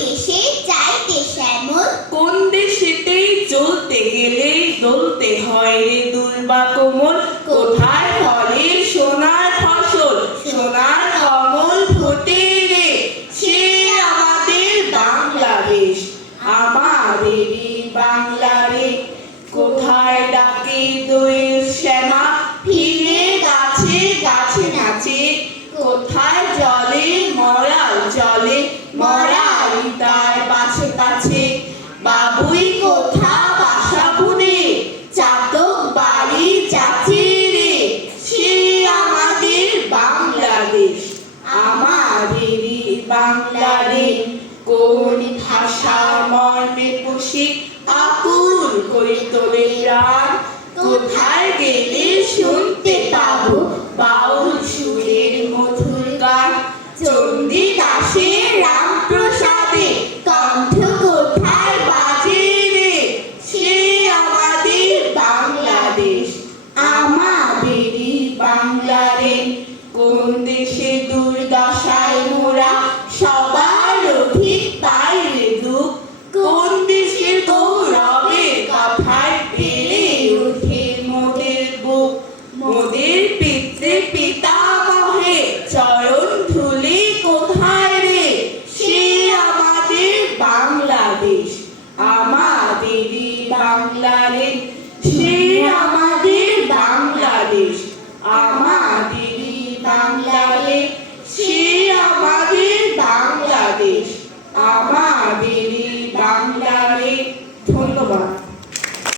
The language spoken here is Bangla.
দেশে চাইতে শ্যামল, কোন দেশেতেই চলতে গেলে দলতে হয় রে দুর্বা কোমল। কোথায় ফলে সোনার ফসল, সোনার কমল ফোটে রে, সে আমাদের বাংলাদেশ, আমাদেরই বাংলা রে। কোথায় ডাকে দোয়েল শ্যামা, ফিরে গাছে গাছে নাচে, কোথায় জলে মরাল জলে, মরাল তার পাছে পাছে। বাবুই কোথা বাসা বুনে, চাতক বাড়ি যাচ্ছে রে, সে আমাদের বাংলাদেশ, আমাদেরই বাংলা রে। কোন ভাষার মর্মে পুষি আকুল করি তোলে প্রাণ, কোথায় গেলে শুনতে পাবো বাউল সুরের মধুর গান। চণ্ডী দাসের রামপ্রসাদে কণ্ঠ কোথায় বাজে রে, সে আমাদের বাংলাদেশ, আমাদেরই বাংলা রে। কোন দেশে দুর্দশা